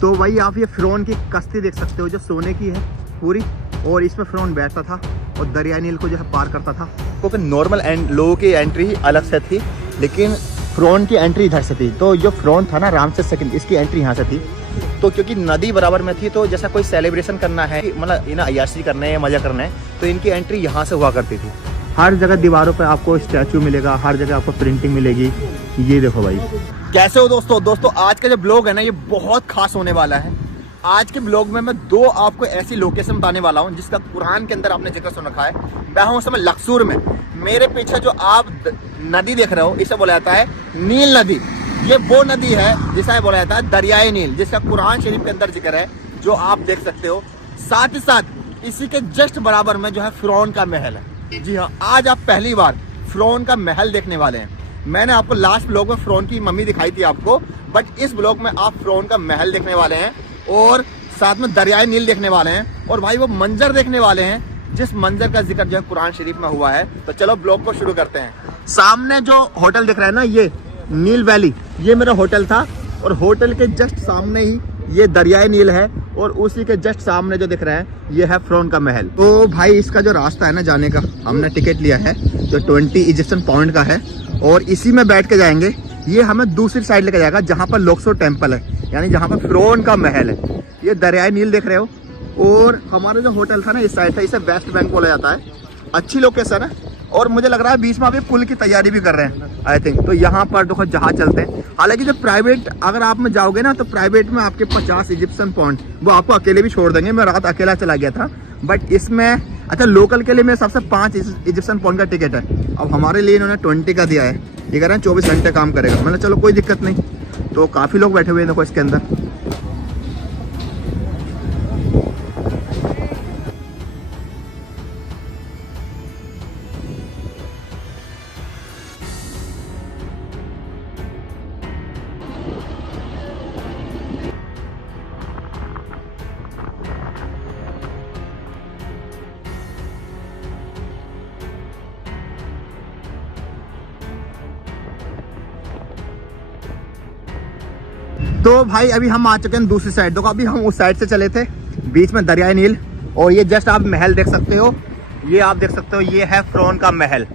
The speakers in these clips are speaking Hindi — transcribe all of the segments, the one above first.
तो भाई आप ये फ़िरौन की कश्ती देख सकते हो जो सोने की है पूरी, और इसमें फ़िरौन बैठता था और दरियाई नील को जो है पार करता था। क्योंकि नॉर्मल लोगों की एंट्री ही अलग से थी, लेकिन फ़िरौन की एंट्री इधर से थी। तो जो फ़िरौन था ना रामसेस सेकंड, इसकी एंट्री यहाँ से थी। तो क्योंकि नदी बराबर में थी, तो जैसा कोई सेलिब्रेशन करना है, मतलब इन्हें अय्याशी करने है, मज़ा करना है, तो इनकी एंट्री यहाँ से हुआ करती थी। हर जगह दीवारों पर आपको स्टैचू मिलेगा, हर जगह आपको प्रिंटिंग मिलेगी। ये देखो भाई। कैसे हो दोस्तों आज का जो ब्लॉग है ना, ये बहुत खास होने वाला है। आज के ब्लॉग में मैं दो आपको ऐसी लोकेशन बताने वाला हूँ जिसका कुरान के अंदर आपने जिक्र सुन रखा है। मैं हूँ उस समय लक्सूर में। मेरे पीछे जो आप नदी देख रहे हो, इसे बोला जाता है नील नदी। ये वो नदी है जिसे बोला जाता है दरियाई नील, जिसका कुरान शरीफ के अंदर जिक्र है, जो आप देख सकते हो। साथ ही साथ इसी के जस्ट बराबर में जो है फ़िरौन का महल है। जी हाँ, आज आप पहली बार फ़िरौन का महल देखने वाले हैं। मैंने आपको लास्ट ब्लॉग में फ़िरौन की मम्मी दिखाई थी आपको, बट इस ब्लॉग में आप फ़िरौन का महल देखने वाले हैं और साथ में दरियाई नील देखने वाले हैं, और भाई वो मंजर देखने वाले हैं जिस मंजर का जिक्र जो है कुरान शरीफ में हुआ है। तो चलो ब्लॉग को शुरू करते हैं। सामने जो होटल दिख रहा है ना, ये नील वैली, ये मेरा होटल था, और होटल के जस्ट सामने ही ये दरियाई नील है, और उसी के जस्ट सामने जो दिख रहा है ये है फ़िरौन का महल। तो भाई इसका जो रास्ता है ना जाने का, हमने टिकट लिया है जो 20 इजिप्शियन पाउंड का है, और इसी में बैठ के जाएंगे। ये हमें दूसरी साइड लेके जाएगा जहाँ पर लक्सोर टेम्पल है, यानी जहाँ पर फ़िरौन का महल है। ये दरियाई नील देख रहे हो, और हमारा जो होटल था ना इस साइड था, इसे वेस्ट बैंक बोला जाता है। अच्छी लोकेशन है, और मुझे लग रहा है बीच में अभी पुल की तैयारी भी कर रहे हैं आई थिंक। तो यहाँ पर देखो जहाज चलते हैं। हालांकि जो प्राइवेट अगर आप में जाओगे ना, तो प्राइवेट में आपके 50 इजिप्शियन पाउंड वो आपको अकेले भी छोड़ देंगे। मैं रात अकेला चला गया था, बट इसमें अच्छा लोकल के लिए मेरे हिसाब से 5 इजिप्शियन पाउंड का टिकट है। अब हमारे लिए इन्होंने 20 का दिया है। ये कह रहे हैं 24 घंटे काम करेगा। मतलब चलो कोई दिक्कत नहीं। तो काफ़ी लोग बैठे हुए हैं देखो इसके अंदर। तो भाई अभी हम आ चुके हैं दूसरी साइड। देखो अभी हम उस साइड से चले थे, बीच में दरियाई नील, और ये जस्ट आप महल देख सकते हो। ये आप देख सकते हो, ये है फ़िरौन का महल।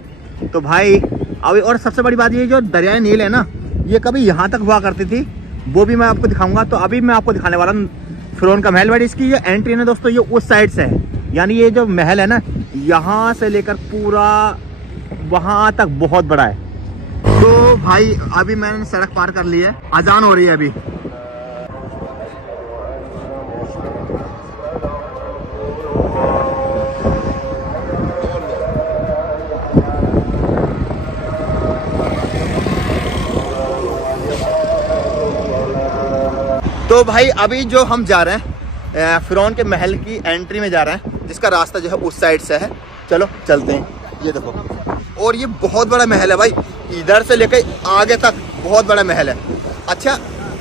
तो भाई अभी, और सबसे बड़ी बात ये जो दरियाई नील है ना, ये कभी यहाँ तक हुआ करती थी, वो भी मैं आपको दिखाऊंगा। तो अभी मैं आपको दिखाने वाला हूँ फ़िरौन का महल। बट इसकी ये एंट्री है ना दोस्तों, ये उस साइड से है, यानी ये जो महल है ना, यहाँ से लेकर पूरा वहाँ तक बहुत बड़ा है। तो भाई अभी मैंने सड़क पार कर ली है, अजान हो रही है अभी। तो भाई अभी जो हम जा रहे हैं फ़िरौन के महल की एंट्री में जा रहे हैं, जिसका रास्ता जो है उस साइड से है। चलो चलते हैं। ये देखो, और ये बहुत बड़ा महल है भाई, इधर से लेकर आगे तक बहुत बड़ा महल है। अच्छा,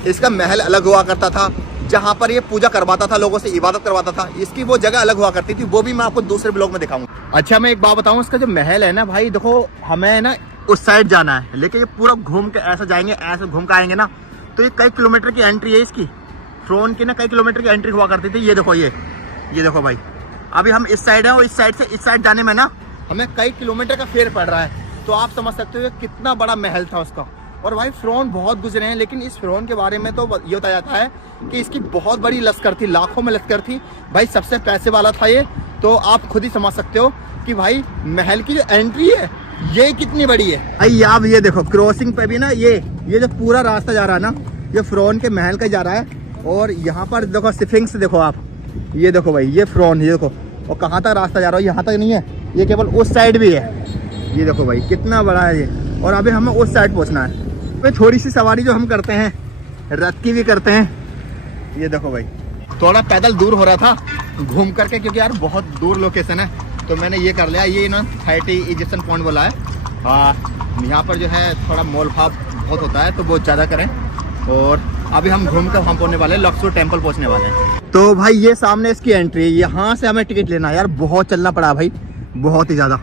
इसका महल अलग हुआ करता था, जहाँ पर ये पूजा करवाता था, लोगों से इबादत करवाता था। इसकी वो जगह अलग हुआ करती थी, वो भी मैं आपको दूसरे ब्लॉग में दिखाऊंगा। अच्छा, मैं एक बात बताऊँ, इसका जो महल है ना भाई, देखो हमें ना उस साइड जाना है, लेकिन ये पूरा घूम के ऐसा जाएंगे, ऐसे घूम के आएंगे ना, तो ये कई किलोमीटर की एंट्री है इसकी। फ़िरौन की ना कई किलोमीटर की एंट्री हुआ करती थी। ये देखो, ये देखो भाई, अभी हम इस साइड है, और इस साइड से इस साइड जाने में ना हमें कई किलोमीटर का फेर पड़ रहा है। तो आप समझ सकते हो कितना बड़ा महल था उसका। और भाई फ़िरौन बहुत गुजरे हैं, लेकिन इस फ़िरौन के बारे में तो ये बताया जाता है कि इसकी बहुत बड़ी लश्कर थी, लाखों में लश्कर थी भाई, सबसे पैसे वाला था ये। तो आप खुद ही समझ सकते हो कि भाई महल की जो एंट्री है ये कितनी बड़ी है। भाई आप ये देखो, क्रॉसिंग पे भी ना ये जो पूरा रास्ता जा रहा है ना, ये फ़िरौन के महल का जा रहा है। और यहाँ पर देखो स्फिंक्स देखो आप, ये देखो भाई, ये फ़िरौन, ये देखो। और कहाँ तक रास्ता जा रहा है, यहाँ तक नहीं है, ये केवल उस साइड भी है। ये देखो भाई कितना बड़ा है ये, और अभी हमें उस साइड पहुँचना है। तो थोड़ी सी सवारी जो हम करते हैं, रथ की भी करते हैं। ये देखो भाई, थोड़ा पैदल दूर हो रहा था घूम करके, क्योंकि यार बहुत दूर लोकेशन है, तो मैंने ये कर लिया। ये इन्होंने 30 इजिप्शियन पाउंड बोला है। यहाँ पर जो है थोड़ा मोल भाव बहुत होता है, तो बहुत ज़्यादा करें। और अभी हम घूम कर हम पहुंचने वाले हैं, लक्सोर टेम्पल पहुंचने वाले हैं। तो भाई ये सामने इसकी एंट्री है, यहाँ से हमें टिकट लेना है। यार बहुत चलना पड़ा भाई, बहुत ही ज़्यादा।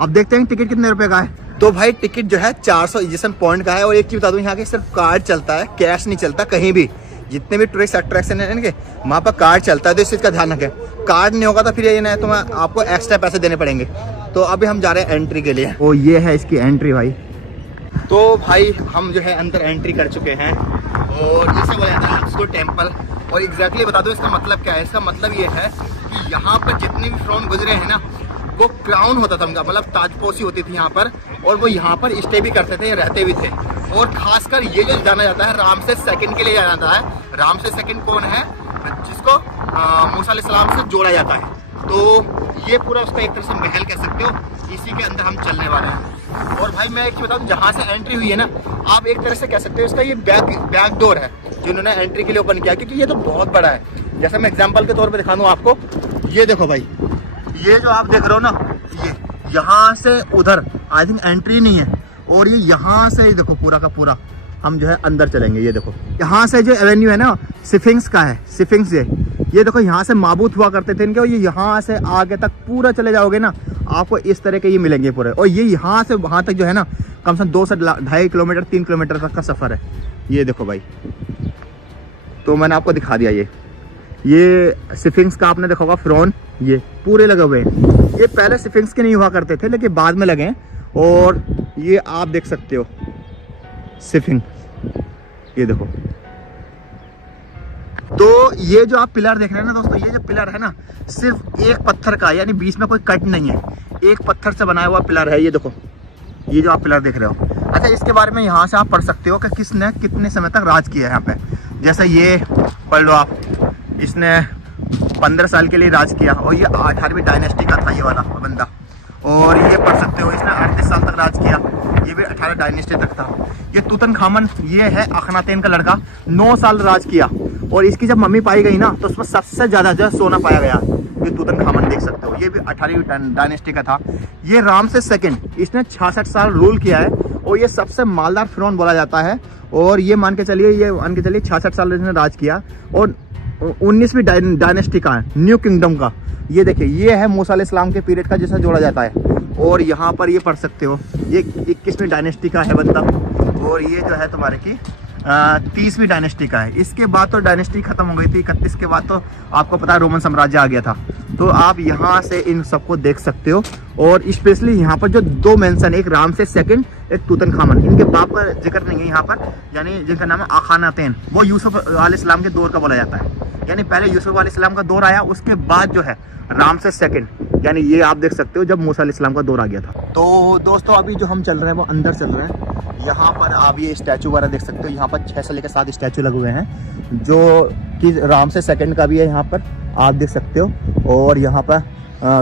अब देखते हैं टिकट कितने रुपए का है। तो भाई टिकट जो है 400 इजिप्शियन पाउंड का है। और एक चीज़ बता दूं, यहाँ के सिर्फ कार्ड चलता है, कैश नहीं चलता कहीं भी। जितने भी टूरिस्ट अट्रैक्शन है इनके, वहाँ पर कार्ड चलता है, तो इस चीज़ का ध्यान रखें। कार्ड नहीं होगा तो फिर ये ना तो आपको एक्स्ट्रा पैसे देने पड़ेंगे। तो अभी हम जा रहे हैं एंट्री के लिए। वो ये है इसकी एंट्री भाई। तो भाई हम जो है अंदर एंट्री कर चुके हैं और इसे बोला जाता है लक्सो टेम्पल। और एग्जैक्टली बता दो इसका मतलब क्या है। इसका मतलब ये है कि यहाँ पर जितने भी फिरौन गुजरे हैं ना, वो क्राउन होता था उनका, मतलब ताजपोशी होती थी यहाँ पर, और वो यहाँ पर स्टे भी करते थे, रहते भी थे। और खासकर ये जो जाना जाता है रामसेस सेकंड के लिए जाना जाता है। रामसेस सेकंड कौन है? जिसको मूसा अलैहिस्सलाम से जोड़ा जाता है। तो ये पूरा उसका एक तरह से महल कह सकते हो, इसी के अंदर हम चलने वाले हैं। और भाई मैं एक चीज बताऊँ, जहाँ से एंट्री हुई है ना, आप एक तरह से कह सकते हो इसका ये बैक डोर है जो इन्होंने एंट्री के लिए ओपन किया, क्योंकि ये तो बहुत बड़ा है। जैसे मैं एग्जाम्पल के तौर पर दिखा दूँ आपको, ये देखो भाई, ये जो आप देख रहे हो ना, ये यहाँ से उधर आई थिंक एंट्री नहीं है, और ये यहाँ से ही देखो पूरा का पूरा हम जो है अंदर चलेंगे। ये देखो यहाँ से जो एवेन्यू है ना, स्फिंक्स का है, स्फिंक्स ये देखो यहाँ से माबूत हुआ करते थे इनके, और ये यहाँ से आगे तक पूरा चले जाओगे ना, आपको इस तरह के ये मिलेंगे पूरे। और ये यहाँ से वहाँ तक जो है ना, कम से कम 2 से 2.5 किलोमीटर 3 किलोमीटर तक का सफ़र है। ये देखो भाई, तो मैंने आपको दिखा दिया। ये स्फिंक्स का आपने देखा होगा फिरौन, ये पूरे लगे हुए हैं। ये पहले स्फिंक्स के नहीं हुआ करते थे, लेकिन बाद में लगे। और ये आप देख सकते हो स्फिंक्स, ये देखो। तो ये जो आप पिलर देख रहे हैं ना दोस्तों, ये जो पिलर है ना, सिर्फ एक पत्थर का, यानी बीच में कोई कट नहीं है, एक पत्थर से बनाया हुआ पिलर है। ये देखो, ये जो आप पिलर देख रहे हो। अच्छा, इसके बारे में यहाँ से आप पढ़ सकते हो कि किसने कितने समय तक राज किया है यहाँ पे। जैसे ये पढ़ लो आप, इसने 15 साल के लिए राज किया, और ये 18वीं डायनेस्टी का था ये वाला बंदा। और ये पढ़ सकते हो, इसने 38 साल तक राज किया, ये भी 18 डायनेस्टी तक था। ये तूतनखामन, ये है अखनातेन का लड़का, 9 साल राज किया। और इसकी जब मम्मी पाई गई ना, तो उसमें सबसे ज़्यादा जो सोना पाया गया। ये तूतनखामन देख सकते हो, ये भी 18वीं डायनेस्टी का था। ये रामसेस सेकंड, इसने 66 साल रूल किया है, और ये सबसे मालदार फिरौन बोला जाता है। और ये मान के चलिए 66 साल इसने राज किया। और 19वीं डायनेस्टी का, न्यू किंगडम का, ये देखिए, ये है मूसा अलैहिस्सलाम के पीरियड का, जिसे जोड़ा जाता है। और यहाँ पर ये पढ़ सकते हो, ये 21वीं डायनेस्टी का है बंदा। और ये जो है तुम्हारे की 30वीं डायनेस्टी का है। इसके बाद तो डायनेस्टी खत्म हो गई थी, 31 के बाद तो आपको पता है रोमन साम्राज्य आ गया था। तो आप यहाँ से इन सबको देख सकते हो। और स्पेशली यहाँ पर जो 2 मेंशन, एक रामसेस सेकंड, एक तूतनखामन, इनके बाप का जिक्र नहीं है यहाँ पर, यानी जिनका नाम है अखानातेन। वो यूसुफ अलैहिस्सलाम के दौर का बोला जाता है, यानी पहले यूसुफ अलैहिस्सलाम का दौर आया, उसके बाद जो है रामसेस सेकंड, यानी ये आप देख सकते हो जब मूसा अलैहिस्सलाम का दौर आ गया था। तो दोस्तों अभी जो हम चल रहे हैं वो अंदर चल रहे हैं। यहाँ पर आप ये स्टैचू वगैरह देख सकते हो, यहाँ पर 6 से लेकर 7 स्टैचू लगे हुए हैं, जो कि रामसेस सेकंड का भी है, यहाँ पर आप देख सकते हो। और यहाँ पर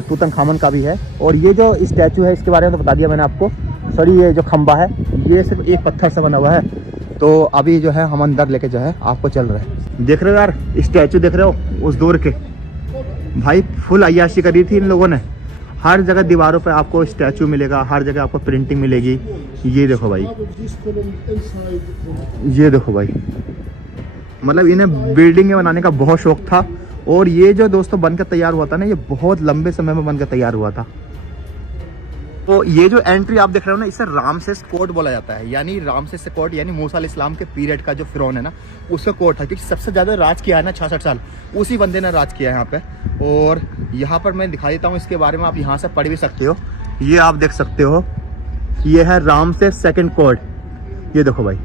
तूतनखामन का भी है। और ये जो स्टैचू है, इसके बारे में तो बता दिया मैंने आपको। सॉरी, ये जो खंबा है, ये सिर्फ एक पत्थर से बना हुआ है। तो अभी जो है हम अंदर लेके जो है आपको चल रहे हैं। देख रहे हो यार, स्टैचू देख रहे हो उस दौर के, भाई फुल अय्याशी करी थी इन लोगों ने। हर जगह दीवारों पे आपको स्टैचू मिलेगा, हर जगह आपको प्रिंटिंग मिलेगी। ये देखो भाई, ये देखो भाई, मतलब इन्हें बिल्डिंगें बनाने का बहुत शौक था। और ये जो दोस्तों बनकर तैयार हुआ था ना, ये बहुत लंबे समय में बनकर तैयार हुआ था। तो ये जो एंट्री आप देख रहे हो ना, इसे रामसेस कोर्ट बोला जाता है, यानी रामसेस कोर्ट, यानी मूसा अलैहिस्सलाम के पीरियड का जो फिरौन है ना, उसका कोर्ट है, क्योंकि सबसे ज़्यादा राज किया है ना 66 साल, उसी बंदे ने राज किया है यहाँ पे। और यहाँ पर मैं दिखा देता हूँ इसके बारे में, आप यहाँ से पढ़ भी सकते हो। ये आप देख सकते हो, ये है रामसेस सेकंड कोर्ट। ये देखो भाई,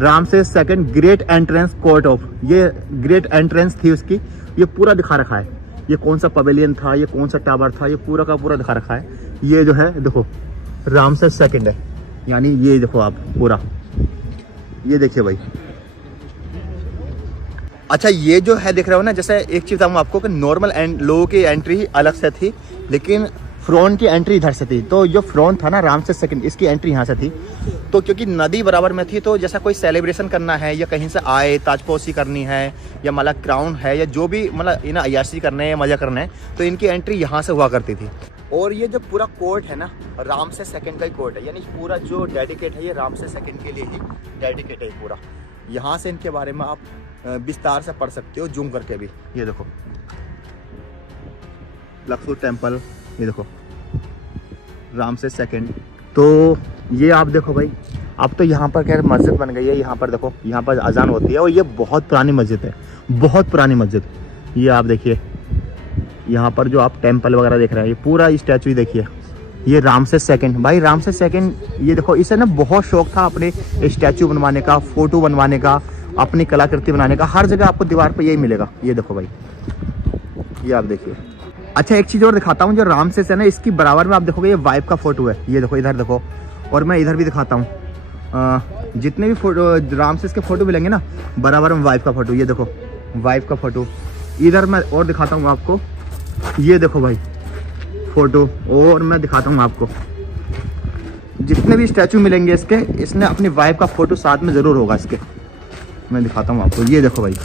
Ramesses second great entrance court of, ये ग्रेट एंट्रेंस थी उसकी, ये पूरा दिखा रखा है। ये कौन सा पवेलियन था, ये कौन सा टावर था, ये पूरा का पूरा दिखा रखा है। ये जो है देखो रामसेस सेकंड है, यानी ये देखो आप पूरा, ये देखिए भाई। अच्छा, ये जो है देख रहे हो ना, जैसे एक चीज़ बताऊँ आपको कि नॉर्मल लोगों की एंट्री ही अलग से थी, लेकिन फिरौन की एंट्री इधर से थी। तो जो फिरौन था ना रामसेस सेकंड, इसकी एंट्री यहाँ से थी। तो क्योंकि नदी बराबर में थी, तो जैसा कोई सेलिब्रेशन करना है, या कहीं से आए ताजपोशी करनी है, या मतलब क्राउन है, या जो भी मतलब इन्हें अय्याशी करने है, मज़ा करना है, तो इनकी एंट्री यहाँ से हुआ करती थी। और ये जो पूरा कोर्ट है ना, रामसेस सेकंड का ही कोर्ट है, यानी पूरा जो डेडिकेट है ये रामसेस सेकंड के लिए ही डेडिकेट है पूरा। यहाँ से इनके बारे में आप विस्तार से पढ़ सकते हो, जूम करके भी। ये देखो लक्सो टेम्पल, ये देखो रामसेस सेकंड। तो ये आप देखो भाई, अब तो यहाँ पर खैर मस्जिद बन गई है। यहाँ पर देखो, यहाँ पर अजान होती है और ये बहुत पुरानी मस्जिद है, बहुत पुरानी मस्जिद। ये आप देखिए, यहाँ पर जो आप टेम्पल वगैरह देख रहे हैं, ये पूरा स्टैचू देखिए, ये रामसेस सेकंड। भाई रामसेस सेकंड, ये देखो, इसे ना बहुत शौक था अपने स्टैचू बनवाने का, फोटो बनवाने का, अपनी कलाकृति बनाने का। हर जगह आपको दीवार पे यही मिलेगा। ये देखो भाई, ये आप देखिए। अच्छा एक चीज़ और दिखाता हूँ, जो रामसेस है ना, इसकी बराबर में आप देखोगे ये वाइफ का फोटो है। ये देखो, इधर देखो, और मैं इधर भी दिखाता हूँ। जितने भी फोटो रामसेस के फोटो मिलेंगे ना, बराबर में वाइफ का फोटो। ये देखो, वाइफ का फोटो। इधर मैं और दिखाता हूँ आपको, ये देखो भाई फोटो। और मैं दिखाता हूँ आपको, जितने भी स्टैचू मिलेंगे इसके, इसने अपनी वाइफ का फोटो साथ में ज़रूर होगा इसके। मैं दिखाता हूँ आपको, ये देखो भाई,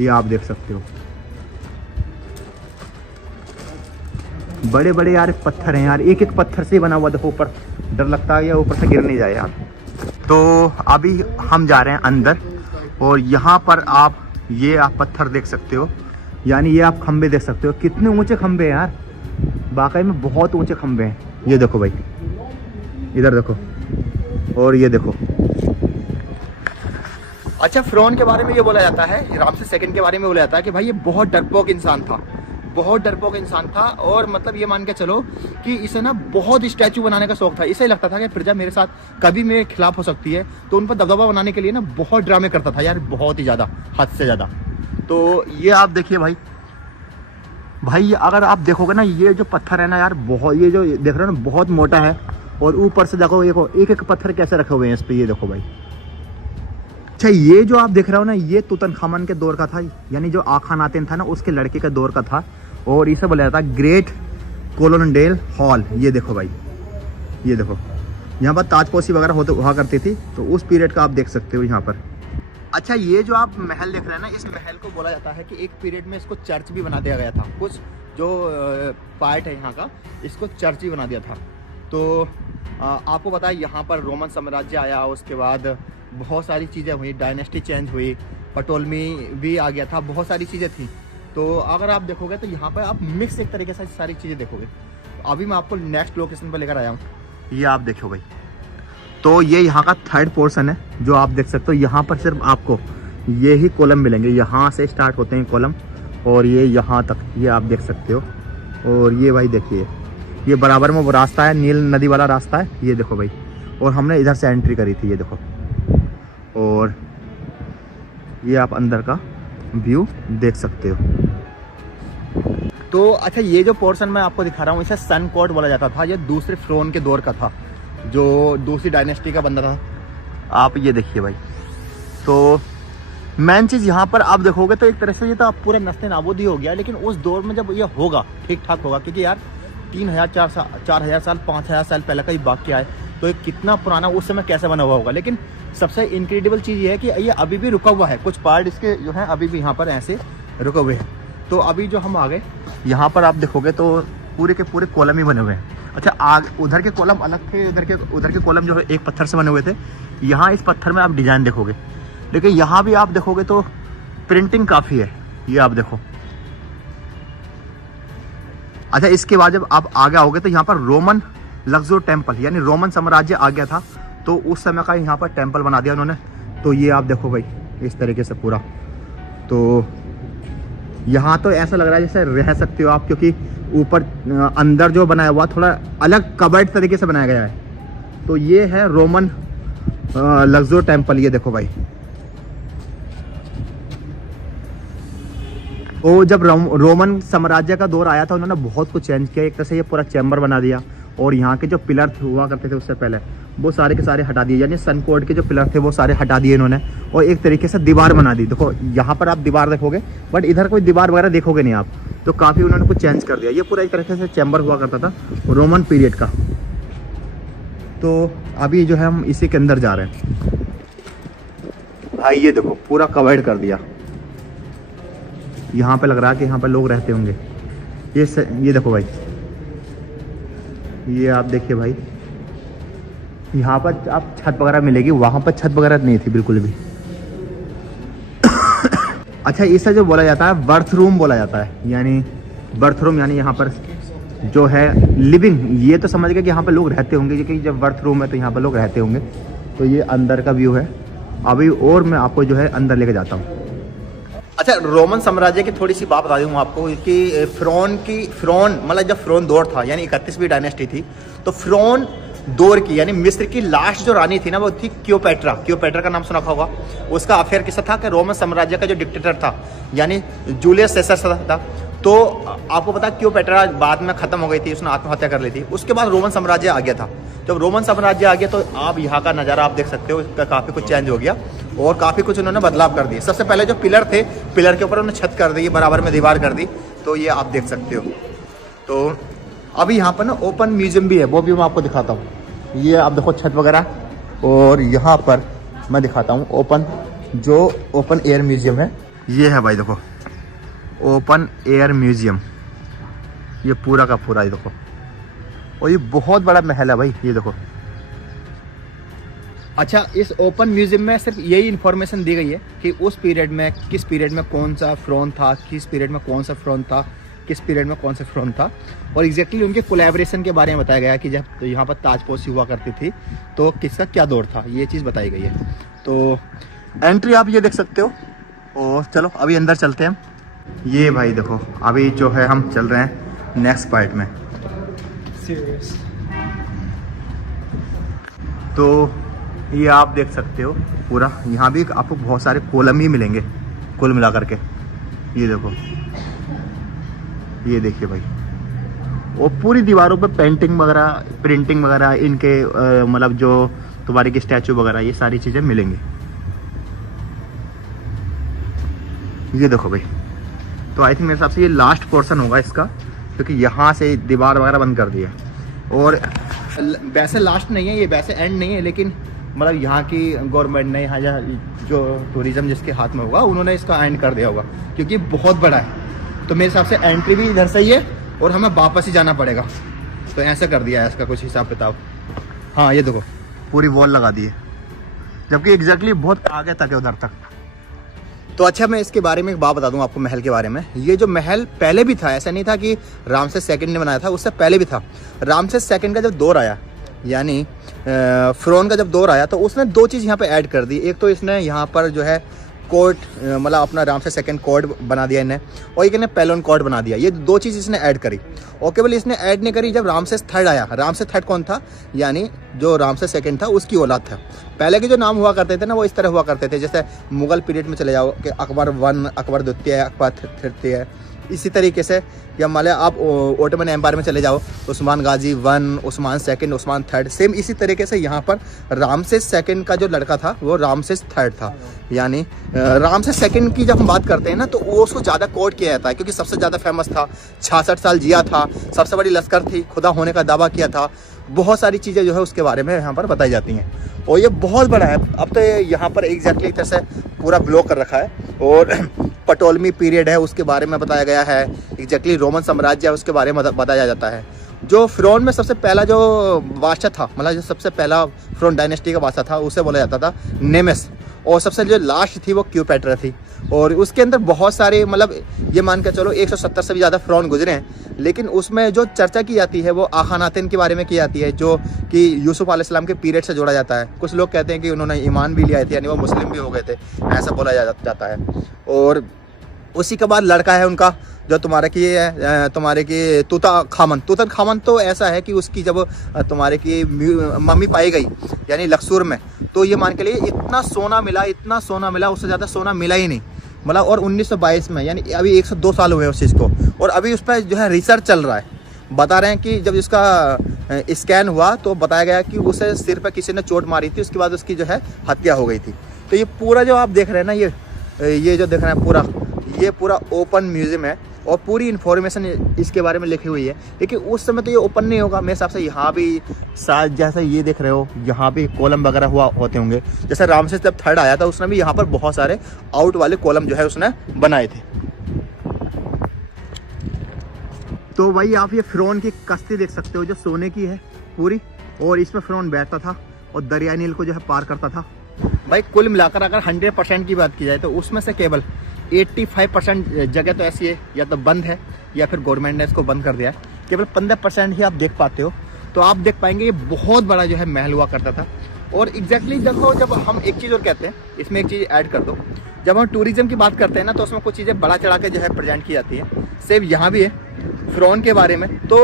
ये आप देख सकते हो। बड़े बड़े यार पत्थर हैं यार, एक एक पत्थर से बना हुआ। देखो ऊपर, डर लगता है या ऊपर से गिर नहीं जाए यार। तो अभी हम जा रहे हैं अंदर, और यहाँ पर आप ये आप पत्थर देख सकते हो, यानी ये आप खंबे देख सकते हो। कितने ऊंचे खंबे हैं यार, वाकई में बहुत ऊंचे खंबे हैं। ये देखो भाई, इधर देखो, और ये देखो। अच्छा, फिरौन के बारे में ये बोला जाता है, रामसेस सेकंड के बारे में बोला जाता है कि भाई ये बहुत डरपोक इंसान था, बहुत डरपोक इंसान था। और मतलब ये मान के चलो कि इसे ना बहुत स्टैचू बनाने का शौक था। इसे लगता था कि प्रजा मेरे साथ कभी मेरे खिलाफ हो सकती है, तो उन पर दबदबा बनाने के लिए ना बहुत ड्रामे करता था यार, बहुत ही ज़्यादा, हद से ज़्यादा। तो ये आप देखिए भाई, भाई अगर आप देखोगे ना, ये जो पत्थर है ना यार, बहुत, ये जो देख रहे हो ना, बहुत मोटा है। और ऊपर से देखो, एक एक पत्थर कैसे रखे हुए हैं इस पे, ये देखो भाई। अच्छा, ये जो आप देख रहे हो ना, ये तुतनखामन के दौर का था, यानी जो आखानातेन था ना, उसके लड़के के दौर का था। और इसे बोला जाता है ग्रेट कोलोनडेल हॉल। ये देखो भाई, ये देखो, यहाँ पर ताजपोशी वगैरह हुआ करती थी, तो उस पीरियड का आप देख सकते हो यहाँ पर। अच्छा, ये जो आप महल देख रहे हैं ना, इस महल को बोला जाता है कि एक पीरियड में इसको चर्च भी बना दिया गया था। कुछ जो पार्ट है यहाँ का, इसको चर्च भी बना दिया था। तो आपको पता है यहाँ पर रोमन साम्राज्य आया, उसके बाद बहुत सारी चीज़ें हुई, डायनेस्टी चेंज हुई, पटोलमी भी आ गया था, बहुत सारी चीज़ें थी। तो अगर आप देखोगे तो यहाँ पर आप मिक्स एक तरीके से सारी चीज़ें देखोगे। अभी मैं आपको नेक्स्ट लोकेशन पर लेकर आया हूँ, ये आप देखो भाई। तो ये यहाँ का थर्ड पोर्शन है, जो आप देख सकते हो। यहाँ पर सिर्फ आपको ये ही कॉलम मिलेंगे, यहाँ से स्टार्ट होते हैं कॉलम, और ये यहाँ तक, ये आप देख सकते हो। और ये भाई देखिए, ये बराबर में वो रास्ता है, नील नदी वाला रास्ता है, ये देखो भाई। और हमने इधर से एंट्री करी थी, ये देखो। और ये आप अंदर का व्यू देख सकते हो। तो अच्छा, ये जो पोर्शन मैं आपको दिखा रहा हूँ, इसे सन कोर्ट बोला जाता था। ये दूसरे फिरौन के दौर का था, जो दूसरी डायनेस्टी का बंदा था। आप ये देखिए भाई। तो मेन चीज़ यहाँ पर आप देखोगे तो एक तरह से ये तो आप पूरा नस्ते नाबूद ही हो गया, लेकिन उस दौर में जब ये होगा, ठीक ठाक होगा, क्योंकि यार 3000 4000 साल 5000 साल पहले का ही वाक्य है, तो ये कितना पुराना उस समय कैसे बना हुआ होगा। लेकिन सबसे इनक्रेडिबल चीज़ ये है कि ये अभी भी रुका हुआ है, कुछ पार्ट इसके जो है अभी भी यहाँ पर ऐसे रुके हुए हैं। तो अभी जो हम आ गए यहाँ पर, आप देखोगे तो पूरे के पूरे कॉलम ही बने हुए हैं। अच्छा, उधर के कॉलम अलग थे, उधर के कॉलम जो है एक पत्थर से बने हुए थे। यहाँ इस पत्थर में आप डिजाइन देखोगे, लेकिन यहाँ भी आप देखोगे तो प्रिंटिंग काफ़ी है, ये आप देखो। अच्छा, इसके बाद जब आप आगे आओगे तो यहाँ पर रोमन लग्जर टेम्पल, यानी रोमन साम्राज्य आ गया था, तो उस समय का यहाँ पर टेम्पल बना दिया उन्होंने। तो ये आप देखो भाई, इस तरीके से पूरा। तो यहाँ तो ऐसा लग रहा है जैसे रह सकते हो आप, क्योंकि ऊपर अंदर जो बनाया हुआ थोड़ा अलग कबर्ड तरीके से बनाया गया है। तो ये है रोमन लग्जर टेम्पल, ये देखो भाई। तो जब रोमन साम्राज्य का दौर आया था, उन्होंने बहुत कुछ चेंज किया। एक तरह से ये पूरा चैम्बर बना दिया, और यहाँ के जो पिलर हुआ करते थे उससे पहले, वो सारे के सारे हटा दिए, यानी सन कोड के जो पिलर थे वो सारे हटा दिए इन्होंने, और एक तरीके से दीवार बना दी। देखो यहाँ पर आप दीवार देखोगे, बट इधर कोई दीवार वगैरह देखोगे नहीं आप। तो काफ़ी उन्होंने कुछ चेंज कर दिया। ये पूरा एक तरीके से चैम्बर हुआ करता था रोमन पीरियड का। तो अभी जो है हम इसी के अंदर जा रहे हैं भाई। ये देखो, पूरा कवर्ड कर दिया। यहाँ पे लग रहा है कि यहाँ पर लोग रहते होंगे। ये देखो भाई, ये आप देखिए भाई, यहाँ पर आप छत वगैरह मिलेगी, वहाँ पर छत वगैरह नहीं थी बिल्कुल भी। अच्छा, इसे जो बोला जाता है बर्थ रूम बोला जाता है, यानी बर्थ रूम, यानी यहाँ पर जो है लिविंग, ये तो समझ गए कि यहाँ पर लोग रहते होंगे, क्योंकि जब बर्थ रूम है तो यहाँ पर लोग रहते होंगे। तो ये अंदर का व्यू है अभी, और मैं आपको जो है अंदर लेके जाता हूँ। अच्छा, रोमन साम्राज्य की थोड़ी सी बात बता दूँ आपको कि फ़िरौन मतलब जब फ़िरौन दौर था यानी 31वीं डायनेस्टी थी, तो फ़िरौन दौर की यानी मिस्र की लास्ट जो रानी थी ना वो थी क्लियोपेट्रा का नाम सुना होगा। उसका अफेयर किस्सा था कि रोमन साम्राज्य का जो डिक्टेटर था यानी जूलियस सीसर था, तो आपको पता क्लियोपेट्रा बाद में ख़त्म हो गई थी, उसने आत्महत्या कर ली थी। उसके बाद रोमन साम्राज्य आ गया था। जब रोमन साम्राज्य आ गया तो आप यहाँ का नज़ारा आप देख सकते हो, इसका काफ़ी कुछ चेंज हो गया और काफ़ी कुछ उन्होंने बदलाव कर दिए। सबसे पहले जो पिलर थे, पिलर के ऊपर उन्होंने छत कर दी, बराबर में दीवार कर दी, तो ये आप देख सकते हो। तो अभी यहाँ पर ना ओपन म्यूजियम भी है, वो भी मैं आपको दिखाता हूँ। ये आप देखो छत वगैरह, और यहाँ पर मैं दिखाता हूँ ओपन एयर म्यूजियम है। ये है भाई देखो ओपन एयर म्यूजियम, ये पूरा का पूरा, ये देखो, और ये बहुत बड़ा महल है भाई, ये देखो। अच्छा, इस ओपन म्यूजियम में सिर्फ यही इन्फॉर्मेशन दी गई है कि उस पीरियड में किस पीरियड में कौन सा फ़िरौन था, किस पीरियड में कौन सा फ़िरौन था, किस पीरियड में कौन सा फ़िरौन था, और एग्जैक्टली उनके कोलैबोरेशन के बारे में बताया गया कि जब तो यहाँ पर ताजपोशी हुआ करती थी तो किसका क्या दौर था, ये चीज़ बताई गई है। तो एंट्री आप ये देख सकते हो, और चलो अभी अंदर चलते हैं। ये भाई देखो अभी जो है हम चल रहे हैं नेक्स्ट पार्ट में। तो ये आप देख सकते हो पूरा, यहाँ भी आपको बहुत सारे कॉलम ही मिलेंगे कुल मिला करके। ये देखो, ये देखिए भाई, और पूरी दीवारों पे पेंटिंग वगैरह, प्रिंटिंग वगैरह, इनके मतलब जो तुम्हारे की स्टैचू वगैरह, ये सारी चीज़ें मिलेंगी। ये देखो भाई, तो आई थिंक मेरे हिसाब से ये लास्ट पोर्शन होगा इसका, क्योंकि यहाँ से दीवार वगैरह बंद कर दिया। और वैसे लास्ट नहीं है ये, वैसे एंड नहीं है, लेकिन मतलब यहाँ की गवर्नमेंट ने, यहाँ जो टूरिज़्म जिसके हाथ में होगा उन्होंने इसका एंड कर दिया होगा, क्योंकि बहुत बड़ा है। तो मेरे हिसाब से एंट्री भी इधर से ही है और हमें वापस ही जाना पड़ेगा, तो ऐसा कर दिया है इसका कुछ हिसाब किताब। हाँ ये देखो पूरी वॉल लगा दी है, जबकि एग्जैक्टली बहुत आगे तक है उधर तक। तो अच्छा, मैं इसके बारे में एक बात बता दूं आपको महल के बारे में। ये जो महल पहले भी था, ऐसा नहीं था कि रामसेस सेकंड ने बनाया था, उससे पहले भी था। रामसेस सेकंड का जब दौर आया, यानी फ़िरौन का जब दौर आया, तो उसने दो चीज़ यहाँ पे ऐड कर दी। एक तो इसने यहाँ पर जो है कोर्ट, मतलब अपना रामसेस सेकंड कोर्ट बना दिया इन्हें, और एक इन्हें पेलोन कोर्ट बना दिया। ये दो चीज़ इसने ऐड करी। और केवल इसने ऐड नहीं करी, जब रामसेस थर्ड आया, रामसेस थर्ड कौन था, यानी जो रामसेस सेकंड था उसकी औलाद था। पहले के जो नाम हुआ करते थे ना, वो इस तरह हुआ करते थे, जैसे मुगल पीरियड में चले जाओ कि अकबर वन, अकबर द्वितीय, अकबर तृतीय, इसी तरीके से। या मान लिया आप ओटोमन एम्पायर में चले जाओ, Osman Ghazi one, Osman second, Osman third, same इसी तरीके से यहाँ पर रामसेस सेकंड का जो लड़का था वो रामसेस थर्ड था। यानी रामसेस सेकंड की जब हम बात करते हैं ना, तो वो उसको ज़्यादा कोट किया जाता है, क्योंकि सबसे ज़्यादा फेमस था, 66 साल जिया था, सबसे बड़ी लश्कर थी, खुदा होने का दावा किया था, बहुत सारी चीज़ें जो है उसके बारे में यहाँ पर बताई जाती हैं। और ये बहुत बड़ा है। अब तो यहाँ पर एग्जैक्टली एक तरह से पूरा ब्लॉक कर रखा है, और पटोलमी पीरियड है उसके बारे में बताया गया है, एग्जैक्टली रोमन साम्राज्य है उसके बारे में बताया जाता है। जो फ़िरौन में सबसे पहला जो बादशाह था, मतलब जो सबसे पहला फ़िरौन डायनेस्टी का बादशाह था, उसे बोला जाता था नेमेस, और सबसे जो लास्ट थी वो क्लियोपेट्रा थी। और उसके अंदर बहुत सारे, मतलब ये मान के चलो 170 से भी ज़्यादा फ़िरौन गुजरे हैं, लेकिन उसमें जो चर्चा की जाती है वो आखानातिन के बारे में की जाती है, जो कि यूसुफ अलैहिस्सलाम के पीरियड से जोड़ा जाता है। कुछ लोग कहते हैं कि उन्होंने ईमान भी लिया थे, यानी वो मुस्लिम भी हो गए थे, ऐसा बोला जाता है। और उसी के बाद लड़का है उनका, जो तुम्हारे की तूतन खामन, तो ऐसा है कि उसकी जब तुम्हारे की मम्मी पाई गई यानी लक्सूर में, तो ये मान के लिए इतना सोना मिला, उससे ज़्यादा सोना मिला ही नहीं, मतलब। और 1922 में, यानी अभी 102 साल हुए उस चीज़ को, और अभी उस पर जो है रिसर्च चल रहा है। बता रहे हैं कि जब इसका स्कैन हुआ तो बताया गया कि उसे सिर पर किसी ने चोट मारी थी, उसके बाद उसकी जो है हत्या हो गई थी। तो ये पूरा जो आप देख रहे हैं ना, ये जो देख रहे हैं ये पूरा ओपन म्यूजियम है, और पूरी इन्फॉर्मेशन इसके बारे में लिखी हुई है। लेकिन उस समय तो ये ओपन नहीं होगा मेरे हिसाब से। यहाँ भी जैसा ये देख रहे हो, यहाँ भी कॉलम वगैरह होते होंगे। जैसे रामसेस जब थर्ड आया था, उसने भी यहाँ पर बहुत सारे आउट वाले कॉलम जो है उसने बनाए थे। तो भाई आप ये फ़िरौन की कश्ती देख सकते हो, जो सोने की है पूरी, और इसमें फ़िरौन बैठता था और दरिया नील को जो है पार करता था। भाई कुल मिलाकर अगर 100% की बात की जाए, तो उसमें से केवल 85% जगह तो ऐसी है, या तो बंद है या फिर गवर्नमेंट ने इसको बंद कर दिया है। केवल 15% ही आप देख पाते हो। तो आप देख पाएंगे ये बहुत बड़ा जो है महल हुआ करता था। और एग्जैक्टली देखो, जब हम एक चीज़ और कहते हैं, इसमें एक चीज़ ऐड कर दो, जब हम टूरिज्म की बात करते हैं ना, तो उसमें कुछ चीज़ें बड़ा चढ़ा के जो है प्रेजेंट की जाती है। सेम यहाँ भी है फ़िरौन के बारे में। तो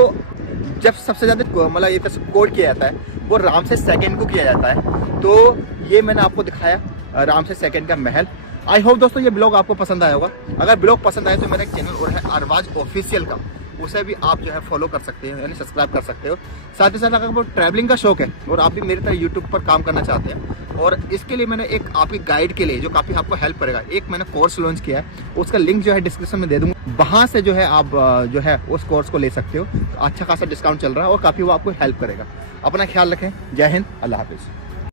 जब सबसे ज़्यादा मतलब ये कोट किया जाता है वो रामसेस सेकंड को किया जाता है। तो ये मैंने आपको दिखाया रामसेस सेकंड का महल। आई होप दोस्तों ये ब्लॉग आपको पसंद आया होगा। अगर ब्लॉग पसंद आए तो मेरा एक चैनल और है अरबाज ऑफिशियल का, उसे भी आप जो है फॉलो कर सकते हो, यानी सब्सक्राइब कर सकते हो। साथ ही साथ अगर वो ट्रैवलिंग का शौक है और आप भी मेरी तरह यूट्यूब पर काम करना चाहते हैं, और इसके लिए मैंने एक आपकी गाइड के लिए जो काफ़ी आपको हेल्प करेगा, एक मैंने कोर्स लॉन्च किया है, उसका लिंक जो है डिस्क्रिप्शन में दे दूँगा। वहाँ से जो है आप जो है उस कोर्स को ले सकते हो। अच्छा खासा डिस्काउंट चल रहा है और काफ़ी वो आपको हेल्प करेगा। अपना ख्याल रखें। जय हिंद, अल्लाह हाफिज़।